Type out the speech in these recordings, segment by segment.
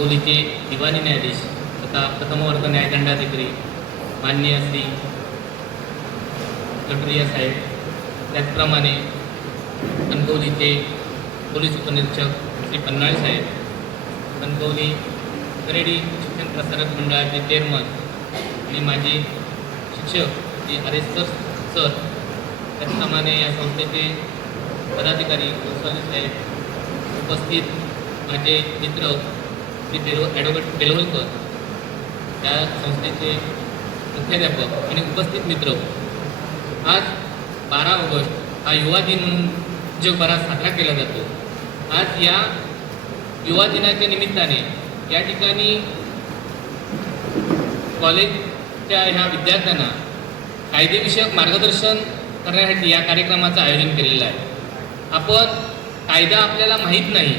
उपस्थित दिवाणी न्यायाधीश तथा प्रथमवर्ग न्यायदंडाधिकारी माननीय श्री कटरिया साहेब. त्याचप्रमाणे कणकवलीचे पोलीस उपनिरीक्षक श्री पन्हाळे साहेब. कणकवली करेडी शिक्षण प्रसारक मंडळाचे चेअरमन आणि माझे शिक्षक श्री हरेश्वर सर. सर त्याचप्रमाणे या संस्थेचे पदाधिकारी गोस्वामी साहेब. उपस्थित माझे मित्र श्री बेरो ॲडव्होकेट बेलवलकर त्या संस्थेचे मुख्याध्यापक आणि उपस्थित मित्र आज बारा ऑगस्ट हा युवा दिन म्हणून जगभरात साजरा केला जातो आज या युवा दिनाच्या निमित्ताने या ठिकाणी कॉलेजच्या ह्या विद्यार्थ्यांना कायदेविषयक मार्गदर्शन करण्यासाठी या कार्यक्रमाचं आयोजन केलेलं आहे. आपण कायदा आपल्याला माहीत नाही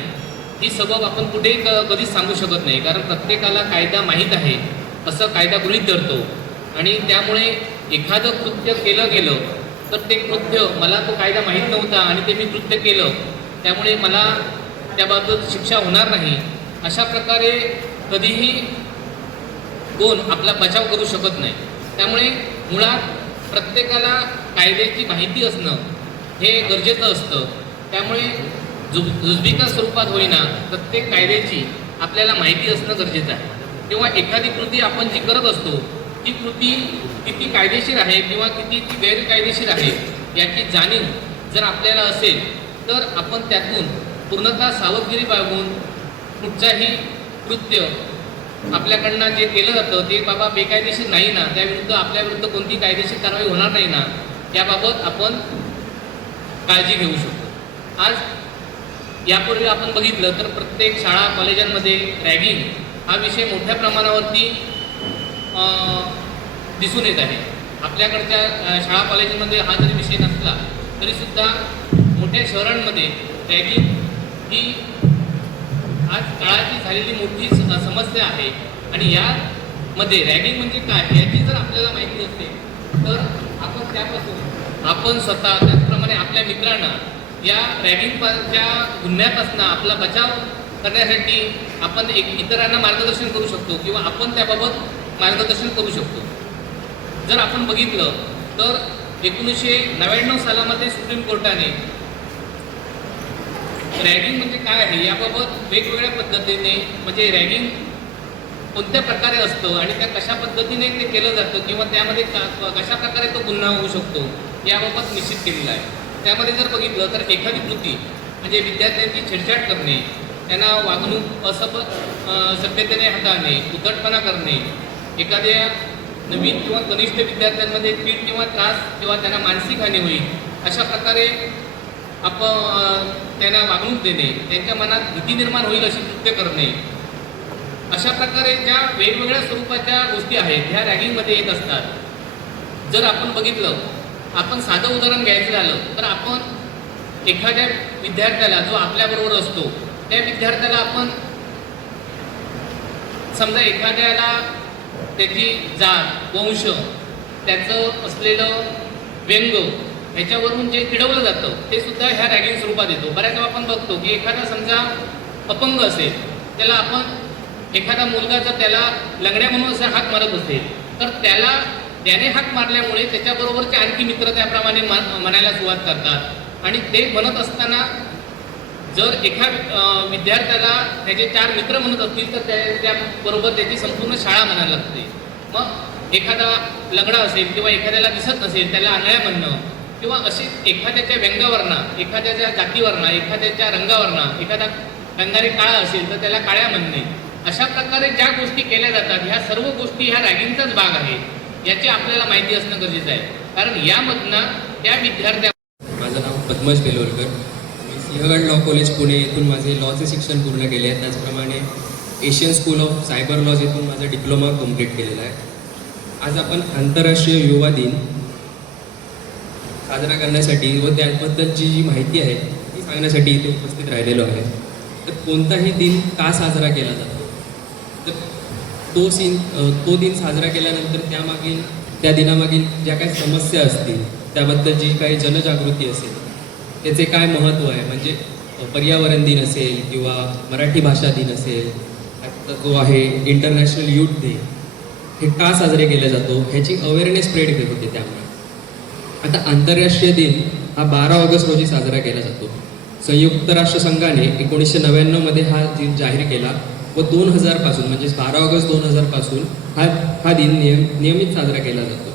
ही सबब आपण कुठे क कधीच सांगू शकत नाही. कारण प्रत्येकाला कायदा माहीत आहे असं कायदा गृहीत धरतो आणि त्यामुळे एखादं कृत्य केलं गेलं तर ते कृत्य मला तो कायदा माहीत नव्हता आणि ते मी कृत्य केलं त्यामुळे मला त्याबाबत शिक्षा होणार नाही. अशा प्रकारे कधीही कोण आपला बचाव करू शकत नाही. त्यामुळे मुळात प्रत्येकाला कायद्याची माहिती असणं हे गरजेचं असतं. त्यामुळे जु जुजबिका स्वरूपात होईना प्रत्येक कायद्याची आपल्याला माहिती असणं गरजेचं आहे. किंवा एखादी कृती आपण जी करत असतो ती कृती किती कायदेशीर आहे किंवा किती ती गैरकायदेशीर आहे याची जाणीव जर आपल्याला असेल तर आपण त्यातून पूर्णतः सावधगिरी बाळगून कुठचाही कृत्य आपल्याकडनं जे केलं जातं ते बाबा बेकायदेशीर नाही ना त्याविरुद्ध आपल्याविरुद्ध कोणती कायदेशीर कारवाई होणार नाही ना याबाबत आपण काळजी घेऊ शकतो. आज यापूर्वी आपण बघितलं तर प्रत्येक शाळा कॉलेजांमध्ये रॅगिंग हा विषय मोठ्या प्रमाणावरती दिसून येत आहे. आपल्याकडच्या शाळा कॉलेजमध्ये हा जरी विषय नसला तरीसुद्धा मोठ्या शहरांमध्ये रॅगिंग ही आज काळाची झालेली मोठी समस्या आहे. आणि यामध्ये रॅगिंग म्हणजे काय याची जर आपल्याला माहिती असेल तर आपण त्यापासून आपण स्वतः त्याचप्रमाणे आपल्या मित्रांना या रॅगिंगच्या गुन्ह्यापासून आपला बचाव करण्यासाठी आपण एक इतरांना मार्गदर्शन करू शकतो किंवा आपण त्याबाबत मार्गदर्शन करू शकतो. जर आपण बघितलं तर एकोणीसशे नव्याण्णव सालामध्ये सुप्रीम कोर्टाने रॅगिंग म्हणजे काय आहे याबाबत वेगवेगळ्या पद्धतीने म्हणजे रॅगिंग कोणत्या प्रकारे असतं आणि त्या कशा पद्धतीने ते केलं जातं किंवा त्यामध्ये का- कशा प्रकारे तो गुन्हा होऊ शकतो याबाबत निश्चित केलेला आहे. त्यामध्ये जर बघितलं तर एखादी कृती म्हणजे विद्यार्थ्यांची छेडछाड करणे त्यांना वागणूक असभ सभ्यतेने हाताळणे उद्धटपणा करणे एखाद्या नवीन किंवा कनिष्ठ विद्यार्थ्यांमध्ये पीठ किंवा त्रास किंवा त्यांना मानसिक हानी होईल अशा प्रकारे आपण त्यांना वागणूक देणे त्यांच्या मनात भीती निर्माण होईल अशी कृत्य करणे. अशा प्रकारे ज्या वेगवेगळ्या स्वरूपाच्या गोष्टी आहेत ह्या रॅगिंगमध्ये येत असतात. जर आपण बघितलं आपण साधं उदाहरण घ्यायचं झालं तर आपण एखाद्या विद्यार्थ्याला जो आपल्याबरोबर असतो त्या विद्यार्थ्याला आपण समजा एखाद्याला त्याची जात वंश त्याचं असलेलं व्यंग ह्याच्यावरून जे किडवलं जातं ते सुद्धा ह्या रॅगिंग स्वरूपात येतो. बऱ्याच वेळा आपण बघतो की एखादा समजा अपंग असेल त्याला आपण एखादा मुलगा जर त्याला लंगड्या म्हणून असं हात मारत असेल तर त्याला त्याने हाक मारल्यामुळे त्याच्याबरोबरचे आणखी मित्र त्याप्रमाणे म्हणायला सुरुवात करतात. आणि ते म्हणत असताना जर एका विद्यार्थ्याला त्याचे चार मित्र म्हणत असतील तर त्या त्याबरोबर त्याची संपूर्ण शाळा म्हणायला लागते. मग एखादा लगडा असेल किंवा एखाद्याला दिसत नसेल त्याला आंधळ्या म्हणणं किंवा अशी एखाद्याच्या व्यंगावरनं एखाद्याच्या जातीवरनं एखाद्याच्या रंगावरनं एखादा रंगाने काळा असेल तर त्याला काळ्या म्हणणे. अशा प्रकारे ज्या गोष्टी केल्या जातात ह्या सर्व गोष्टी ह्या रॅगिंगचाच भाग आहे याची आपल्याला माहिती असणं गरजेचं आहे. कारण यामधनं त्या विद्यार्थ्या माझं नाव पद्मज बेलोरकर मी सिंहगड लॉ कॉलेज पुणे येथून माझे लॉचे शिक्षण पूर्ण केले आहे. त्याचप्रमाणे Asian School of Cyber Laws येथून माझा डिप्लोमा कंप्लीट केलेला आहे. आज आपण आंतरराष्ट्रीय युवा दिन साजरा करण्यासाठी व त्याबद्दलची जी माहिती आहे ती सांगण्यासाठी इथे उपस्थित राहिलेलो आहे. तर कोणताही दिन का साजरा केला जातो? तर तो सीन तो दिन साजरा केल्यानंतर त्यामागील त्या दिनामागील ज्या काही समस्या असतील त्याबद्दल जी काही जनजागृती असेल त्याचे काय महत्त्व आहे? म्हणजे पर्यावरण दिन असेल किंवा मराठी भाषा दिन असेल आता जो आहे इंटरनॅशनल युथ डे हे का साजरे केले जातो? ह्याची अवेअरनेस स्प्रेड करत होते त्यामुळे. आता आंतरराष्ट्रीय दिन हा बारा ऑगस्ट रोजी साजरा केला जातो. संयुक्त राष्ट्रसंघाने एकोणीसशे नव्याण्णवमध्ये हा दिन जाहीर केला. व दोन हजारपासून म्हणजेच बारा ऑगस्ट दोन हजारपासून हा हा दिन नियम नियमित साजरा केला जातो.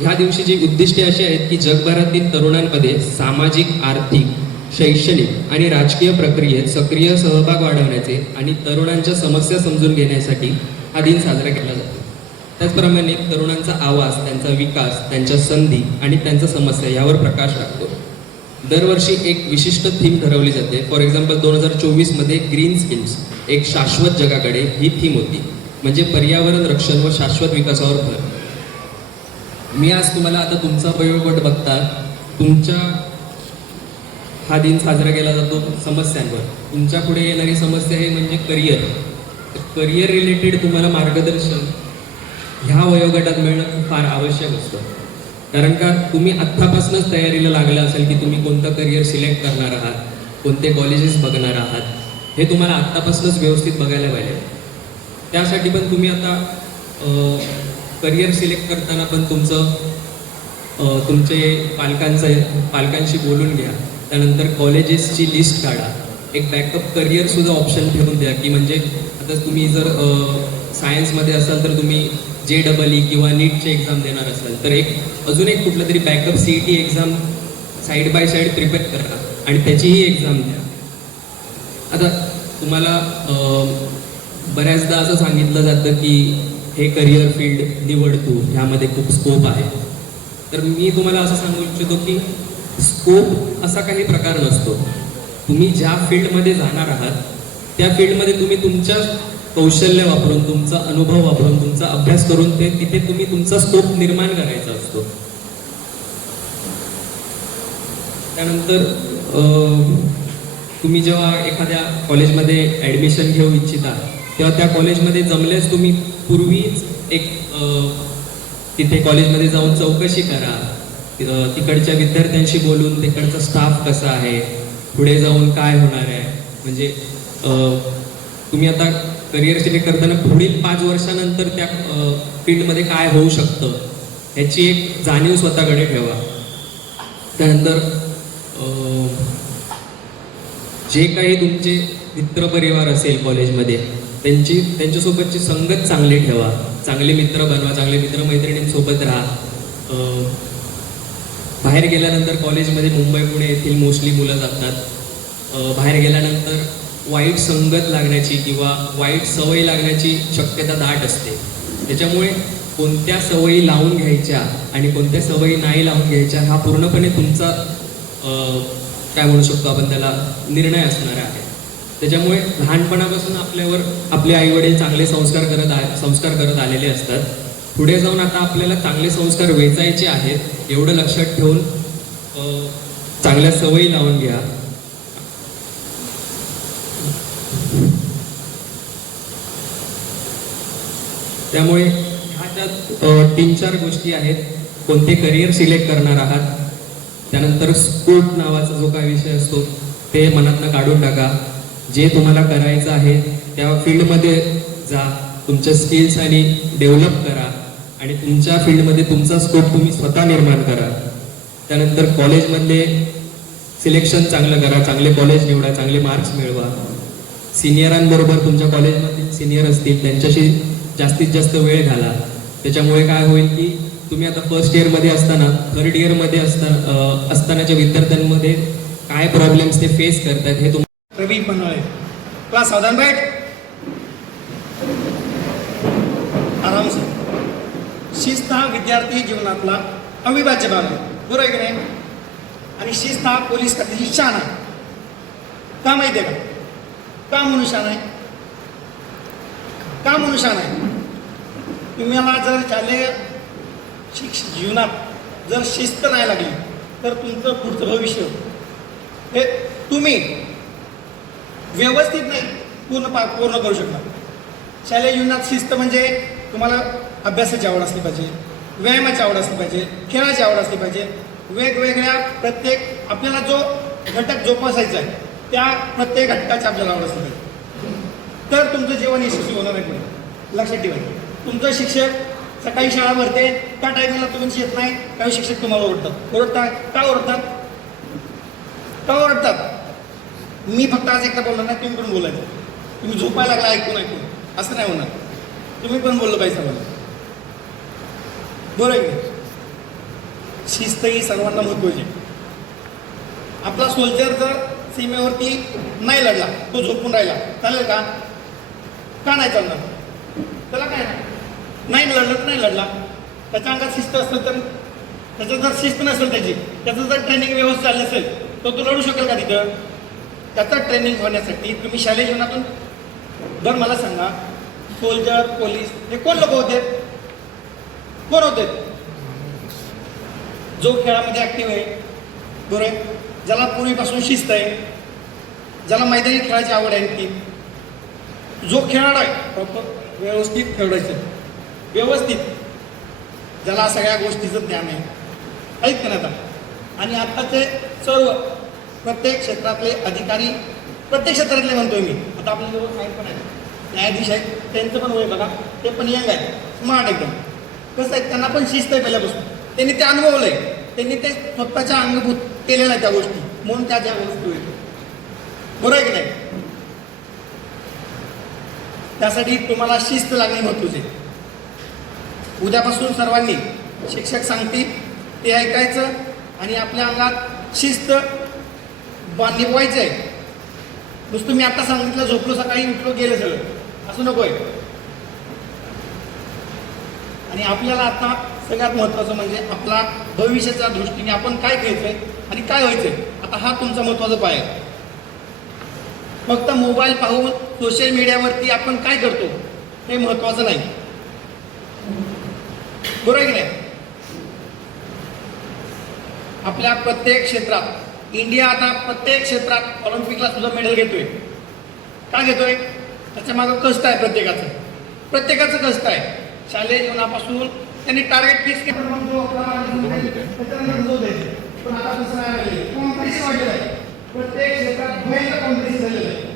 ह्या दिवशीची उद्दिष्टे अशी आहेत की जगभरातील तरुणांमध्ये सामाजिक आर्थिक शैक्षणिक आणि राजकीय प्रक्रियेत सक्रिय सहभाग वाढवण्याचे आणि तरुणांच्या समस्या समजून घेण्यासाठी हा दिन साजरा केला जातो. त्याचप्रमाणे तरुणांचा आवाज त्यांचा विकास त्यांच्या संधी आणि त्यांच्या समस्या यावर प्रकाश टाकतो. दरवर्षी एक विशिष्ट थीम ठरवली जाते. फॉर एक्झाम्पल दोन हजार चोवीसमध्ये ग्रीन स्किम्स एक शाश्वत जगाकडे ही थीम होती. म्हणजे पर्यावरण रक्षण व शाश्वत विकासावर भर. मी आज तुम्हाला आता तुमचा वयोगट बघता तुमच्या हा दिन साजरा केला जातो समस्यांवर. तुमच्यापुढे येणारी समस्या हे म्हणजे करिअर करिअर रिलेटेड तुम्हाला मार्गदर्शन ह्या वयोगटात मिळणं फार आवश्यक असतं. कारण का तुम्ही आत्तापासूनच तयारीला लागला असेल की तुम्ही कोणतं करिअर सिलेक्ट करणार आहात कोणते कॉलेजेस बघणार आहात हे तुम्हाला आत्तापासूनच व्यवस्थित बघायला पाहिजे. त्यासाठी पण तुम्ही आता करिअर सिलेक्ट करताना पण तुमचं तुमचे पालकांचं पालकांशी बोलून घ्या. त्यानंतर कॉलेजेसची लिस्ट काढा. एक बॅकअप करिअरसुद्धा ऑप्शन ठेवून द्या की म्हणजे आता तुम्ही जर सायन्समध्ये असाल तर तुम्ही जे डबल ई e किंवा नीटची एक्झाम देणार असाल तर एक अजून एक कुठलं तरी backup C E T exam side by side prepare करा आणि त्याचीही एक्झाम द्या. आता तुम्हाला बऱ्याचदा असं सांगितलं जातं की हे करिअर फील्ड निवड तू ह्यामध्ये खूप स्कोप आहे. तर मी तुम्हाला असं सांगू इच्छितो की स्कोप असा काही प्रकार नसतो. तुम्ही ज्या फील्डमध्ये जाणार आहात त्या फील्डमध्ये तुम्ही तुमच्या कौशल्य वापरून तुमचा अनुभव वापरून तुमचा अभ्यास करून ते तिथे तुम्ही तुमचा स्कोप निर्माण करायचा असतो. त्यानंतर तुम्ही जेव्हा एखाद्या कॉलेजमध्ये ॲडमिशन घेऊ इच्छिता तेव्हा त्या कॉलेजमध्ये जमलेच तुम्ही पूर्वीच एक तिथे कॉलेजमध्ये जाऊन चौकशी करा. तिकडच्या विद्यार्थ्यांशी बोलून तिकडचा स्टाफ कसा आहे पुढे जाऊन काय होणार आहे. म्हणजे तुम्ही आता करिअर सिलेक्ट करताना पुढील पाच वर्षानंतर त्या फील्डमध्ये काय होऊ शकतं ह्याची एक जाणीव स्वतःकडे ठेवा. त्यानंतर जे काही तुमचे मित्रपरिवार असेल कॉलेजमध्ये त्यांची त्यांच्यासोबतची संगत चांगली ठेवा. चांगले मित्र बनवा चांगले मित्रमैत्रिणींसोबत राहा. बाहेर गेल्यानंतर कॉलेजमध्ये मुंबई पुणे येथील मोस्टली मुलं जातात. बाहेर गेल्यानंतर वाईट संगत लागण्याची किंवा वाईट सवय लागण्याची शक्यता दाट असते. त्याच्यामुळे कोणत्या सवयी लावून घ्यायच्या आणि कोणत्या सवयी नाही लावून घ्यायच्या हा पूर्णपणे तुमचा काय म्हणू शकतो आपण त्याला निर्णय असणार आहे. त्याच्यामुळे लहानपणापासून आपल्यावर आपले आईवडील चांगले संस्कार करत आ संस्कार करत आलेले असतात. पुढे जाऊन आता आपल्याला चांगले संस्कार वेचायचे आहेत एवढं लक्षात ठेवून चांगल्या सवयी लावून घ्या. त्यामुळे ह्याच्यात तीन चार गोष्टी आहेत कोणते करिअर सिलेक्ट करणार आहात त्यानंतर स्पोर्ट नावाचा जो काय विषय असतो ते मनातनं काढून टाका. जे तुम्हाला करायचं आहे त्या फील्डमध्ये जा. तुमच्या स्किल्स आणि डेव्हलप करा. आणि तुमच्या फील्डमध्ये तुमचा स्कोप तुम्ही स्वतः निर्माण करा. त्यानंतर कॉलेजमध्ये सिलेक्शन चांगलं करा. चांगले कॉलेज निवडा. चांगले मार्क्स मिळवा. सिनियरांबरोबर तुमच्या कॉलेजमध्ये सिनियर असतील त्यांच्याशी जास्तीत जास्त वेळ घाला. त्याच्यामुळे काय होईल की तुम्ही आता फर्स्ट इयरमध्ये असताना थर्ड इयरमध्ये असताना असतानाच्या विद्यार्थ्यांमध्ये काय प्रॉब्लेम्स ते फेस करतात हे तुम प्रवीण पन्हाळे क्लास सावधान बैठ. आराम से. शिस्त हा विद्यार्थी जीवनातला अविभाज्य भाग आहे. बरोबर आहे की नाही? आणि शिस्त हा पोलीस खात्याची शान आहे. का माहिती आहे का? का म्हणू आहे का म्हणू आहे तुम्हाला जर शालेय शिक्ष जीवनात जर शिस्त नाही लागली तर तुमचं पुढचं भविष्य हे तुम्ही व्यवस्थित नाही पूर्ण पा पूर्ण करू शकणार. शालेय जीवनात शिस्त म्हणजे तुम्हाला अभ्यासाची आवड असली पाहिजे व्यायामाची आवड असली पाहिजे खेळाची आवड असली पाहिजे. वेगवेगळ्या प्रत्येक आपल्याला जो घटक जोपासायचा आहे त्या प्रत्येक घटकाची आपल्याला आवड असली तर तुमचं जीवन यशस्वी होणार आहे पुढे. लक्षात ठेवा तुमचं शिक्षक सकाळी शाळा भरते त्या टायमिंगला तुम्ही येत नाही काही शिक्षक तुम्हाला ओरडतात. ओरडतात का ओरडतात? का ओरडतात? मी फक्त आज एकदा बोलणार नाही तुम्ही पण बोलायचं. तुम्ही झोपायला लागला ऐकून ऐकून. असं नाही होणार. तुम्ही पण बोललं पाहिजे मला बरं आहे शिस्त ही सर्वांना महत्वाची आपला सोल्जर जर सीमेवरती नाही लढला. तो झोपून राहिला. चालेल का? का नाही चालणार? त्याला काय नाही? लढलं लढला तर नाही लढला. त्याच्या अंगात शिस्त असेल तर त्याचं जर शिस्त नसेल त्याची त्याचं जर ट्रेनिंग व्यवस्थित चालली असेल तर तो लढू शकेल का तिथं? त्याचं ट्रेनिंग होण्यासाठी तुम्ही शालेय जीवनातून जर मला सांगा. सोल्जर पोलीस हे कोण लोक होते? कोण होते? जो खेळामध्ये ॲक्टिव्ह आहे. बरं. आहे ज्याला पूर्वीपासून शिस्त आहे ज्याला मैदानी खेळायची आवड आहे ती जो खेळाडू आहे प्रॉपर व्यवस्थित खेळायचं. व्यवस्थित. ज्याला सगळ्या गोष्टीचं ज्ञान आहे. ऐक ना आता? आणि आत्ताचे सर्व प्रत्येक क्षेत्रातले अधिकारी प्रत्येक क्षेत्रातले म्हणतोय मी. आता आपल्याजवळ साहेब पण आहेत न्यायाधीश आहेत त्यांचं पण वय बघा. ते पण यंग आहे स्मार्ट एकदम. कसं आहे त्यांना पण शिस्त आहे पहिल्यापासून. त्यांनी ते अनुभवलं आहे त्यांनी ते स्वतःच्या अंगभूत केलेल्या नाही त्या गोष्टी. म्हणून त्या ज्या वस्तू आहेत बरोबर आहे की नाही? त्यासाठी तुम्हाला शिस्त लागणे महत्त्वाचे आहे. उद्यापासून सर्वांनी शिक्षक सांगतील ते ऐकायचं आणि आपल्या अंगात शिस्त बा निभवायचं आहे. नुसतं मी आता सांगितलं झोपलो सकाळी उठलो गेलं सगळं. असं नको आहे. आणि आपल्याला आता सगळ्यात महत्त्वाचं म्हणजे आपला भविष्याच्या दृष्टीने आपण काय घ्यायचंय आणि काय व्हायचंय? आता हा तुमचा महत्त्वाचा पाय आहे. फक्त मोबाईल पाहून सोशल मीडियावरती आपण काय करतो? हे महत्त्वाचं नाही. बरोबर आहे की नाही? आपल्या प्रत्येक क्षेत्रात इंडिया आता प्रत्येक क्षेत्रात ऑलिम्पिकला सुद्धा मेडल घेतोय. का घेतोय? त्याच्या मागं कष्ट आहे प्रत्येकाचं. प्रत्येकाचं कष्ट आहे. शालेय जीवनापासून त्यांनी टार्गेट फिक्स केलं. पण आता कसं आहे कॉम्प्रेशन वाढलेलं आहे. प्रत्येक क्षेत्रात भयंकर कॉम्प्रेशन झालेलं आहे.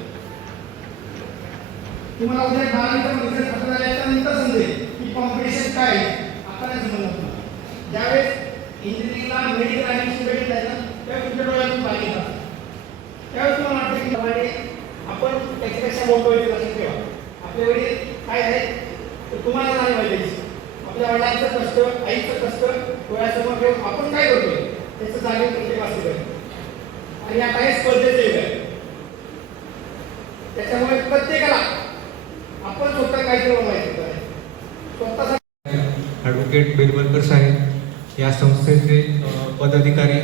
तुम्हाला उद्या बारावीचा रिझल्ट हातात आल्याच्यानंतर समजेल की कॉम्पिटिशन काय. आहे आता नाही समजलं तुम्हाला. ज्यावेळेस इंजिनिअरिंगला मेडिकल ॲडमिशन भेटत आहे ना त्यावेळेस तुमच्या डोळ्यातून पाणी येतात त्यावेळेस तुम्हाला वाटतं की बाबा आपण त्याच्यापेक्षा मोठं होईल लक्षात ठेवा. आपल्या वडील काय आहे तर तुम्हाला नाही पाहिजे आपल्या वडिलांचं कष्ट आईचं कष्ट डोळ्यासमोर ठेवून आपण काय करतोय? त्याचं जागे प्रत्येक असलं आणि आता हे स्पर्धेचं युग आहे. त्याच्यामुळे प्रत्येकाला आपण स्वतः काहीतरी बनवायचं आहे. स्वतःसाठी ॲडव्होकेट बेलवलकर साहेब या संस्थेचे पदाधिकारी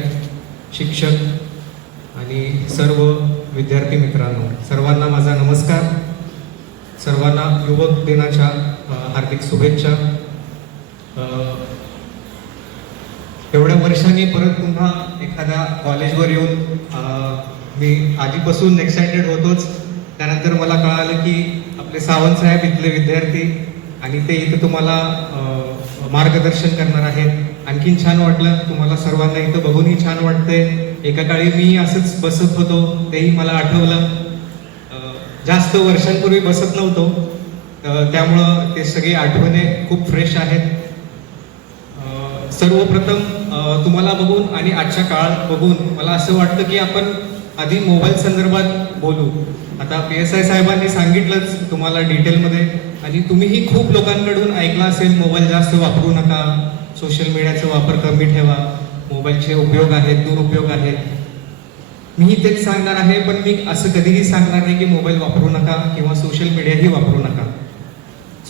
शिक्षक आणि सर्व विद्यार्थी मित्रांनो सर्वांना माझा नमस्कार. सर्वांना युवक दिनाच्या हार्दिक शुभेच्छा. वर्षांनी परत पुन्हा एखाद्या कॉलेजवर येऊन मी आधीपासून एक्सायटेड होतोच. त्यानंतर मला कळालं की आपले सावंत साहेब इथले विद्यार्थी आणि ते इथं तुम्हाला मार्गदर्शन करणार आहेत. आणखीन छान वाटलं. तुम्हाला सर्वांना इथं बघूनही छान वाटतंय. एका काळी मी असंच बसत होतो. तेही मला आठवलं. जास्त वर्षांपूर्वी बसत नव्हतो. त्यामुळं ते सगळे आठवणे खूप फ्रेश आहेत. सर्वप्रथम तुम्हाला बघून आणि आजच्या काळात बघून मला असं वाटतं की आपण आधी मोबाईल संदर्भात बोलू. आता पी एस आय साहेबांनी सांगितलंच तुम्हाला डिटेलमध्ये आणि तुम्हीही खूप लोकांकडून ऐकला असेल मोबाईल जास्त वापरू नका सोशल मीडियाचा वापर कमी ठेवा मोबाईलचे उपयोग आहेत दुरुपयोग आहेत. मीही तेच सांगणार आहे पण मी असं कधीही सांगणार नाही की मोबाईल वापरू नका किंवा सोशल मीडियाही वापरू नका.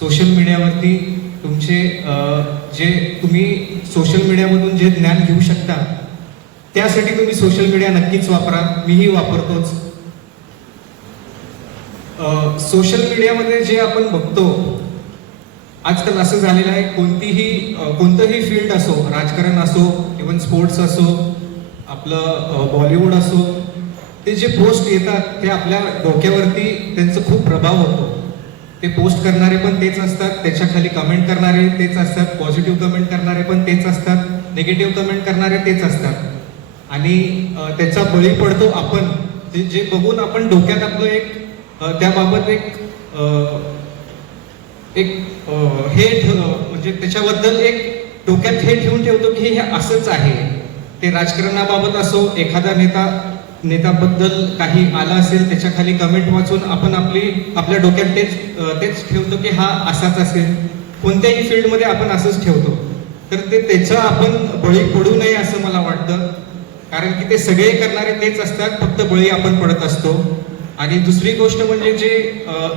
सोशल मीडियावरती तुमचे जे तुम्ही सोशल मीडियामधून जे ज्ञान घेऊ शकता त्यासाठी तुम्ही सोशल मीडिया नक्कीच वापरा. मीही वापरतोच. सोशल मीडियामध्ये जे आपण बघतो आजकाल असं झालेलं आहे कोणतीही कोणतंही फील्ड असो राजकारण असो इवन स्पोर्ट्स असो आपलं बॉलिवूड असो ते जे पोस्ट येतात ते आपल्या डोक्यावरती त्यांचा खूप प्रभाव होतो. ते पोस्ट करणारे पण तेच असतात त्याच्याखाली कमेंट करणारे तेच असतात पॉझिटिव्ह कमेंट करणारे पण तेच असतात निगेटिव्ह कमेंट करणारे तेच असतात. आणि त्याचा बळी पडतो आपण. जे जे बघून आपण डोक्यात आपलं एक त्याबाबत एक एक हे ठेव म्हणजे त्याच्याबद्दल एक डोक्यात हे ठेवून ठेवतो की हे असंच आहे. ते राजकारणाबाबत असो एखादा नेता नेताबद्दल काही आला असेल त्याच्याखाली कमेंट वाचून आपण आपली आपल्या डोक्यात तेच तेच ठेवतो की हा असाच असेल. कोणत्याही फील्डमध्ये आपण असंच ठेवतो. तर ते त्याचं आपण बळी पडू नये असं मला वाटतं. कारण की ते सगळे करणारे तेच असतात फक्त बळी आपण पडत असतो. आणि दुसरी गोष्ट म्हणजे जे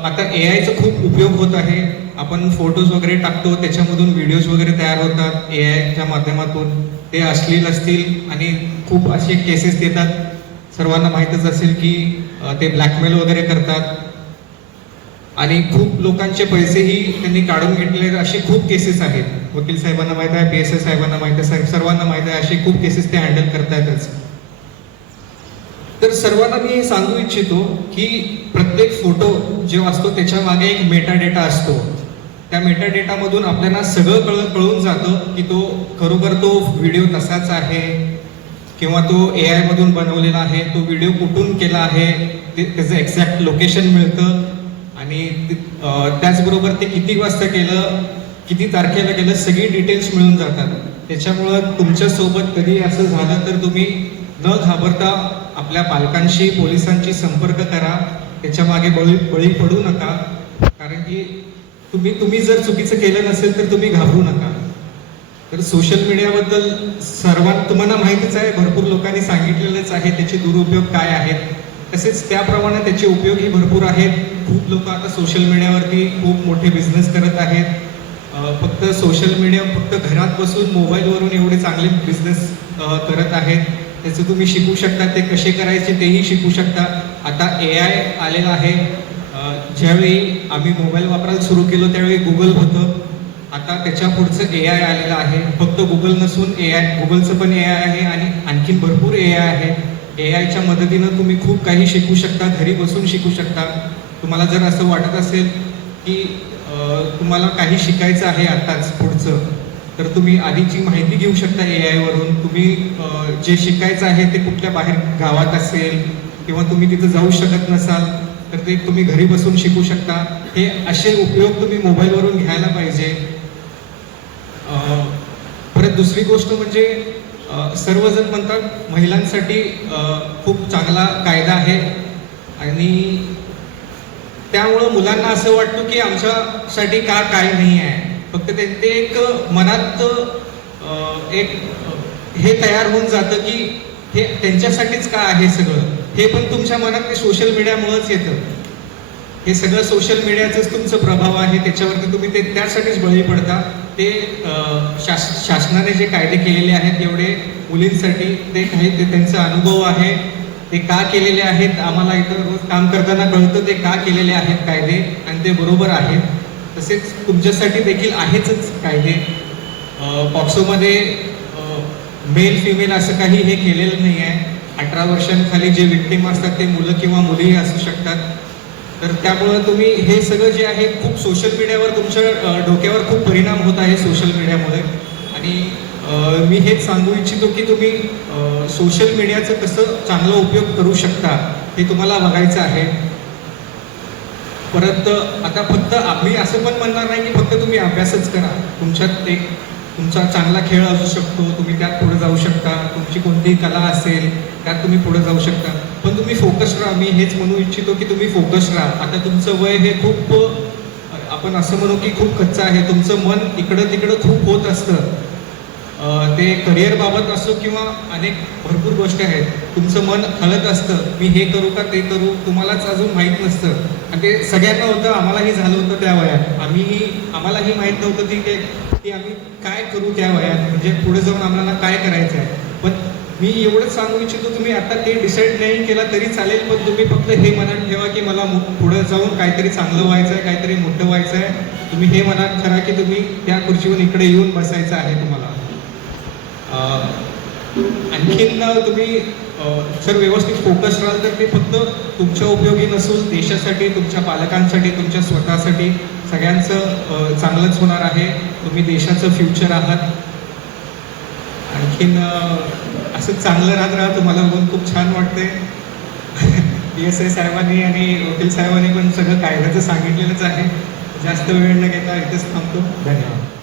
आता ए आयचा खूप उपयोग होत आहे. आपण फोटोज वगैरे टाकतो त्याच्यामधून व्हिडिओज वगैरे तयार होतात ए आयच्या माध्यमातून. ते अश्लील असतील आणि खूप असे केसेस देतात सर्वांना माहीतच असेल की ते ब्लॅकमेल वगैरे करतात. आणि खूप लोकांचे पैसेही त्यांनी काढून घेतले असे खूप केसेस आहेत. वकील साहेबांना माहीत आहे पी एस आय साहेबांना माहीत आहे साहेब सर्वांना माहीत आहे असे खूप केसेस ते हँडल करतायतच तर सर्वांना मी हे सांगू इच्छितो की प्रत्येक फोटो जो असतो त्याच्यामागे एक मेटा डेटा असतो. त्या मेटा डेटामधून आपल्याला सगळं कळ कळून जातं की तो खरोखर तो व्हिडिओ तसाच आहे. किंवा तो ए आय मधून बनवलेला आहे तो व्हिडिओ कुठून केला आहे ते त्याचं एक्झॅक्ट लोकेशन मिळतं. आणि त्याचबरोबर ते किती वाजता केलं किती तारखेला केलं सगळी डिटेल्स मिळून जातात. त्याच्यामुळं तुमच्यासोबत कधी असं झालं तर तुम्ही न घाबरता आपल्या पालकांशी पोलिसांशी संपर्क करा. त्याच्यामागे बळी बळी पडू नका. कारण की तुम्ही तुम्ही जर चुकीचं केलं नसेल तर तुम्ही घाबरू नका. तर सोशल मीडियाबद्दल सर्वात तुम्हाला माहितीच आहे भरपूर लोकांनी सांगितलेलंच आहे त्याचे दुरुपयोग काय आहेत. तसेच त्याप्रमाणे त्याचे उपयोगही भरपूर आहेत. खूप लोक आता सोशल मीडियावरती खूप मोठे बिझनेस करत आहेत. फक्त सोशल मीडिया फक्त घरात बसून मोबाईलवरून एवढे चांगले बिझनेस करत आहेत. त्याचं तुम्ही शिकू शकता ते कसे करायचे तेही शिकू शकता. आता ए आय आलेलं आहे. ज्यावेळी आम्ही मोबाईल वापरायला सुरू केलो त्यावेळी गुगल होतं. आता त्याच्या पुढचं ए आय आलेलं आहे. फक्त गुगल नसून ए आय गुगलचं पण ए आय आहे आणि आणखी भरपूर ए आय आहे. ए आयच्या मदतीनं तुम्ही खूप काही शिकू शकता घरी बसून शिकू शकता. तुम्हाला जर असं वाटत असेल की तुम्हाला काही शिकायचं आहे आताच पुढचं तर तुम्ही आधीची माहिती घेऊ शकता ए आयवरून तुम्ही जे शिकायचं आहे ते कुठल्या बाहेर गावात असेल किंवा तुम्ही तिथं जाऊ शकत नसाल तर ते तुम्ही घरी बसून शिकू शकता. हे असे उपयोग तुम्ही मोबाईलवरून घ्यायला पाहिजे. परत दुसरी गोष्ट म्हणजे सर्वजण म्हणतात महिलांसाठी खूप चांगला कायदा आहे. आणि त्यामुळं मुलांना असं वाटतं की आमच्यासाठी का काय नाही आहे. फक्त ते ते एक मनात एक हे तयार होऊन जातं की हे त्यांच्यासाठीच का आहे सगळं? हे पण तुमच्या मनात ते सोशल मीडियामुळेच येतं. हे सगळं सोशल मीडियाचंच तुमचं प्रभाव आहे त्याच्यावरती तुम्ही ते त्यासाठीच बळी पडता. ते शास शासनाने जे कायदे केलेले आहेत एवढे मुलींसाठी ते काही ते त्यांचा अनुभव आहे. ते का केलेले आहेत आम्हाला इथं रोज काम करताना कळतं ते का केलेले आहेत कायदे आणि ते बरोबर आहेत. तसेच तुमच्यासाठी देखील आहेतच कायदे. पॉक्सोमध्ये मेल फिमेल असं काही हे केलेलं नाही आहे अठरा वर्षांखाली जे विक्टीम असतात ते मुलं किंवा मुलीही असू शकतात. तर त्यामुळं तुम्ही हे सगळं जे आहे खूप सोशल मीडियावर तुमच्या डोक्यावर खूप परिणाम होत आहे सोशल मीडियामुळे आणि मी हेच सांगू इच्छितो की तुम्ही सोशल मीडियाचं कसं चांगला उपयोग करू शकता हे तुम्हाला बघायचं आहे. परत आता फक्त आम्ही असं पण म्हणणार नाही की फक्त तुम्ही अभ्यासच करा. तुमच्यात एक तुमचा चांगला खेळ असू शकतो तुम्ही त्यात पुढे जाऊ शकता तुमची कोणतीही कला असेल त्यात तुम्ही पुढे जाऊ शकता. पण तुम्ही फोकस राहा. मी हेच म्हणू इच्छितो की तुम्ही फोकस राहा. आता तुमचं वय हे खूप आपण असं म्हणू की खूप कच्चं आहे. तुमचं मन इकडं तिकडं खूप होत असतं. ते करिअर बाबत असो किंवा अनेक भरपूर गोष्टी आहेत. तुमचं मन हलत असतं. मी हे करू का ते करू तुम्हालाच अजून माहीत नसतं. आणि ते सगळ्यांना होतं आम्हालाही झालं होतं त्या वयात. आम्हीही आम्हालाही माहीत नव्हतं की ते की आम्ही काय करू त्या वयात? म्हणजे पुढे जाऊन आम्हाला काय करायचं आहे पण मी एवढंच सांगू इच्छितो तुम्ही आता ते डिसाईड नाही केला तरी चालेल पण तुम्ही फक्त हे मनात ठेवा की मला पुढे जाऊन काहीतरी चांगलं व्हायचं आहे काहीतरी मोठं व्हायचं आहे तुम्ही हे मनात करा की तुम्ही त्या खुर्चीवर इकडे येऊन बसायचं आहे तुम्हाला. आणखीन तुम्ही जर व्यवस्थित फोकस राहाल तर ते फक्त तुमच्या उपयोगी नसून देशासाठी तुमच्या पालकांसाठी तुमच्या स्वतःसाठी सगळ्यांचं चांगलंच होणार आहे. तुम्ही देशाचं फ्युचर आहात. आणखीन असं चांगलं राहत राहा तुम्हाला बघून खूप छान वाटते पी एस आय साहेबांनी आणि वकील साहेबांनी पण सगळं कायद्याचं सांगितलेलंच आहे. जास्त वेळ न घेता इथेच थांबतो. धन्यवाद.